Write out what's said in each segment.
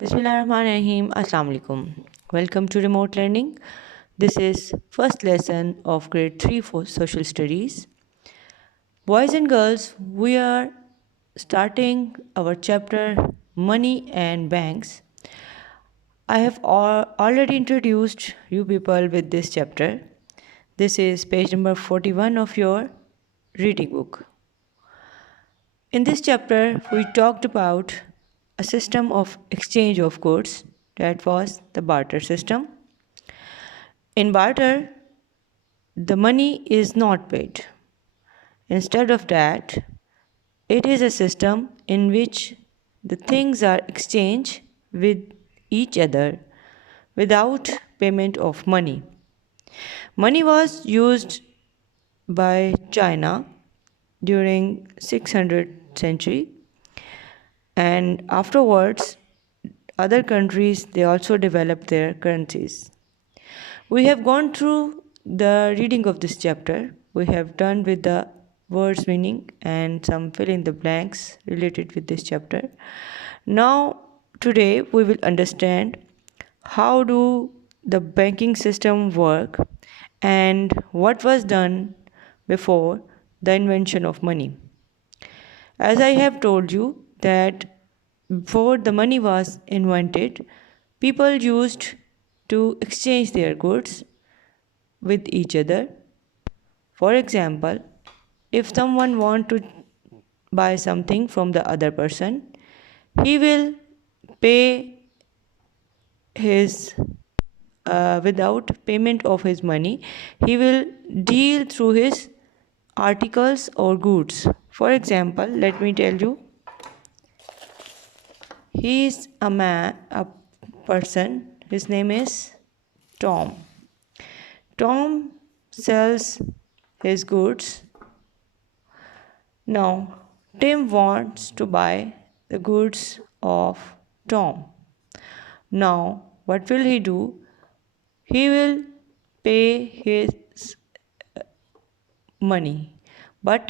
Bismillahirrahmanirrahim. Assalamu alaikum. Welcome to remote learning. This is first lesson of grade 3 for social studies. Boys and girls, we are starting our chapter Money and Banks. I have already introduced you people with this chapter. This is page number 41 of your reading book. In this chapter, we talked about a system of exchange of goods, that was the barter system. In barter, the money is not paid. Instead of that, it is a system in which the things are exchanged with each other without payment of money. Money was used by China during 600th century, and afterwards other countries they also developed their currencies. We have gone through the reading of this chapter. We have done with the words meaning and some fill in the blanks related with this chapter. Now today we will understand how do the banking system work and what was done before the invention of money. As I have told you that before the money was invented, people used to exchange their goods with each other. For example, if someone want to buy something from the other person, he will pay his without payment of his money, he will deal through his articles or goods. For example, let me tell you, he is a person, his name is Tom. Tom sells his goods. Now, Tim wants to buy the goods of Tom. Now, what will he do? He will pay his money. But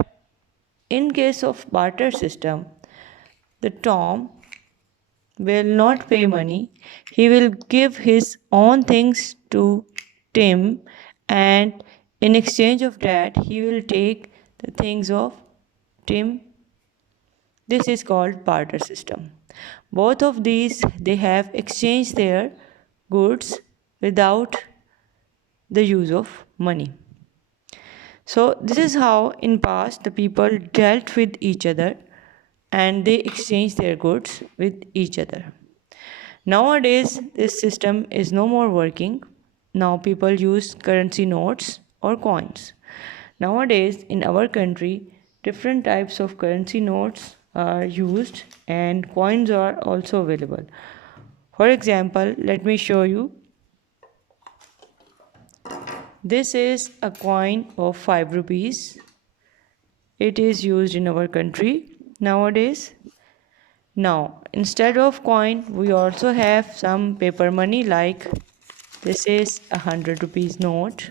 in case of barter system, the Tom will not pay money. He will give his own things to Tim, and in exchange of that, he will take the things of Tim. This is called barter system. Both of these they have exchanged their goods without the use of money. So this is how in past the people dealt with each other and they exchanged their goods with each other. Nowadays this system is no more working. Now people use currency notes or coins. Nowadays in our country different types of currency notes are used and coins are also available. For example, let me show you. This is a coin of 5 rupees. It is used in our country nowadays. Now, instead of coin, we also have some paper money like this is a 100 rupees note.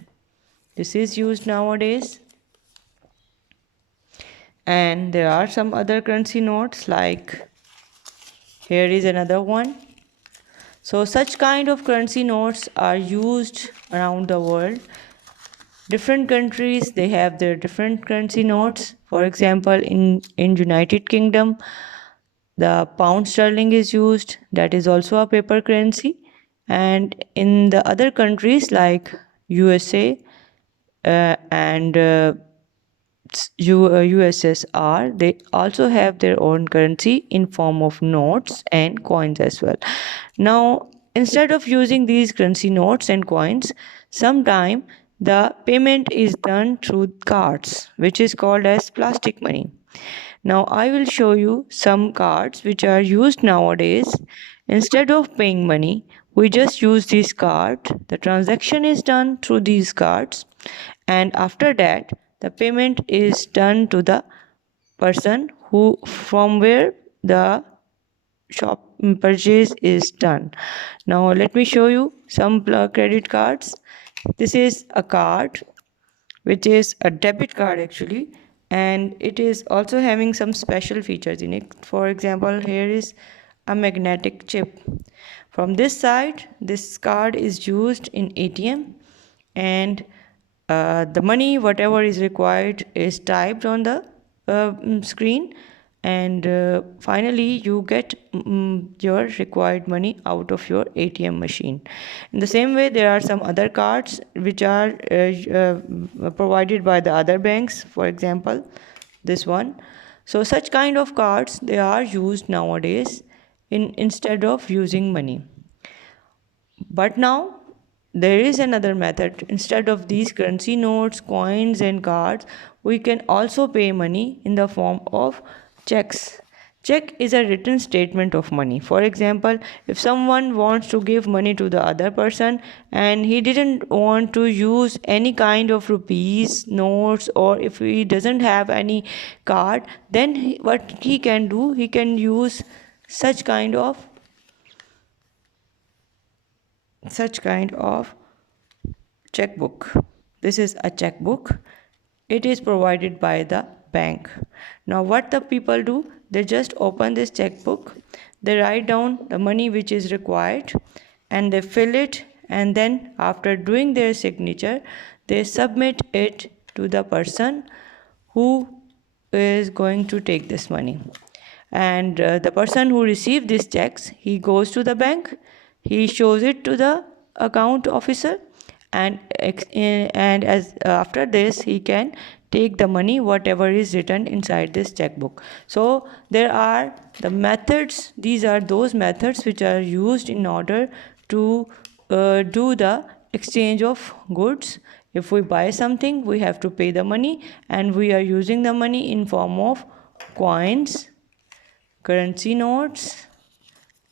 This is used nowadays. And there are some other currency notes like here is another one. So such kind of currency notes are used around the world. Different countries they have their different currency notes. For example, in United Kingdom, the pound sterling is used. That is also a paper currency. And in the other countries like USA and USSR, they also have their own currency in form of notes and coins as well. Now, instead of using these currency notes and coins, sometime the payment is done through cards, which is called as plastic money. Now, I will show you some cards which are used nowadays. Instead of paying money, we just use this card. The transaction is done through these cards, and after that, the payment is done to the person who from where the shop purchase is done. Now let me show you some credit cards. This is a card which is a debit card actually, and it is also having some special features in it. For example, here is a magnetic chip. From this side, this card is used in ATM, and the money, whatever is required, is typed on the screen, and finally you get your required money out of your ATM machine. In the same way, there are some other cards which are provided by the other banks, for example this one. So such kind of cards, they are used nowadays instead of using money. But now there is another method. Instead of these currency notes, coins, and cards, we can also pay money in the form of checks. Check is a written statement of money. For example, if someone wants to give money to the other person and he didn't want to use any kind of rupees, notes, or if he doesn't have any card, then what he can do, he can use such kind of checkbook. This is a checkbook. It is provided by the bank. Now what the people do, they just open this checkbook, they write down the money which is required, and they fill it, and then after doing their signature, they submit it to the person who is going to take this money. And the person who received these checks, he goes to the bank, he shows it to the account officer, and as after this he can take the money whatever is written inside this checkbook. So there are the methods, these are those methods which are used in order to do the exchange of goods. If we buy something, we have to pay the money, and we are using the money in form of coins, currency notes,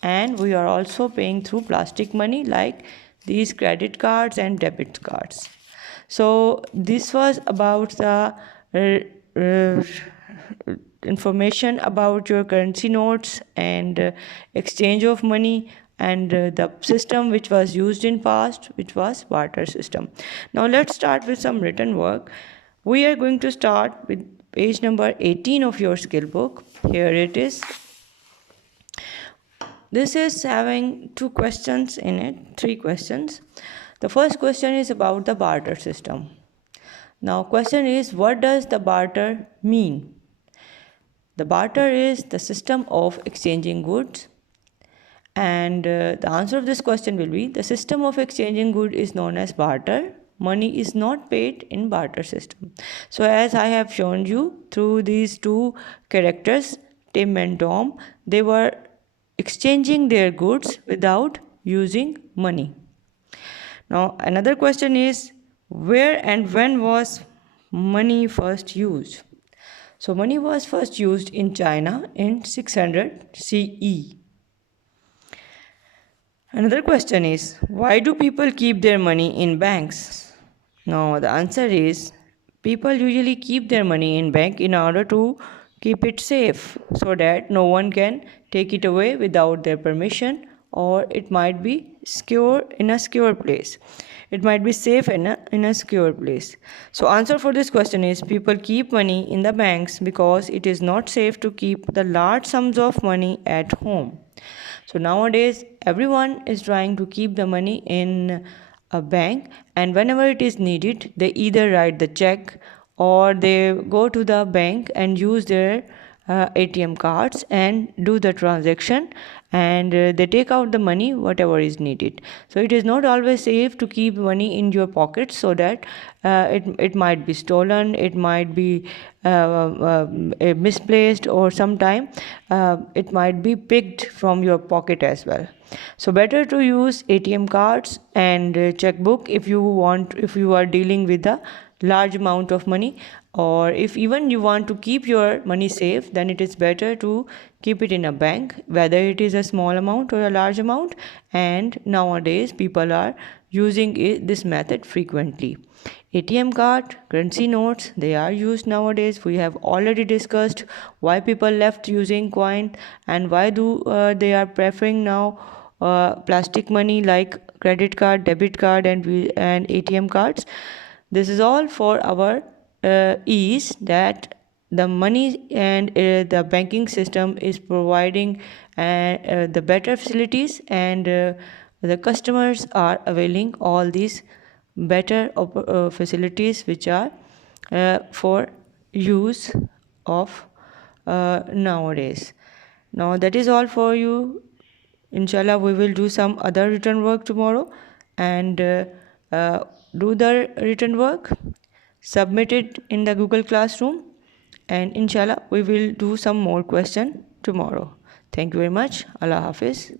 and we are also paying through plastic money like these credit cards and debit cards. So this was about the information about your currency notes and exchange of money, and the system which was used in past, which was barter system. Now let's start with some written work. We are going to start with page number 18 of your skill book. Here it is. This is having 2 questions in it, 3 questions. The first question is about the barter system. Now question is, what does the barter mean? The barter is the system of exchanging goods, and the answer of this question will be, the system of exchanging goods is known as barter. Money is not paid in barter system. So as I have shown you through these 2 characters, Tim and Tom, they were exchanging their goods without using money. Now another question is, where and when was money first used? So money was first used in China in 600 CE. Another question is, why do people keep their money in banks? Now the answer is, people usually keep their money in bank in order to keep it safe, so that no one can take it away without their permission, or it might be secure in a secure place. It might be safe in a secure place. So answer for this question is, people keep money in the banks because it is not safe to keep the large sums of money at home. So nowadays everyone is trying to keep the money in a bank, and whenever it is needed, they either write the check or they go to the bank and use their ATM cards and do the transaction, and they take out the money whatever is needed. So it is not always safe to keep money in your pocket, so that it might be stolen, it might be misplaced, or sometime it might be picked from your pocket as well. So better to use ATM cards and checkbook if you are dealing with a large amount of money, or if even you want to keep your money safe, then it is better to keep it in a bank, whether it is a small amount or a large amount. And nowadays people are using this method frequently. ATM card, currency notes, they are used nowadays. We have already discussed why people left using coin and why they are preferring now plastic money like credit card, debit card, and ATM cards. This is all for our ease, that the money and the banking system is providing the better facilities, and the customers are availing all these better facilities which are for use of nowadays. Now that is all for you. Inshallah, we will do some other written work tomorrow, and uh, do the written work, submit it in the Google Classroom, and inshallah, we will do some more question tomorrow. Thank you very much. Allah Hafiz.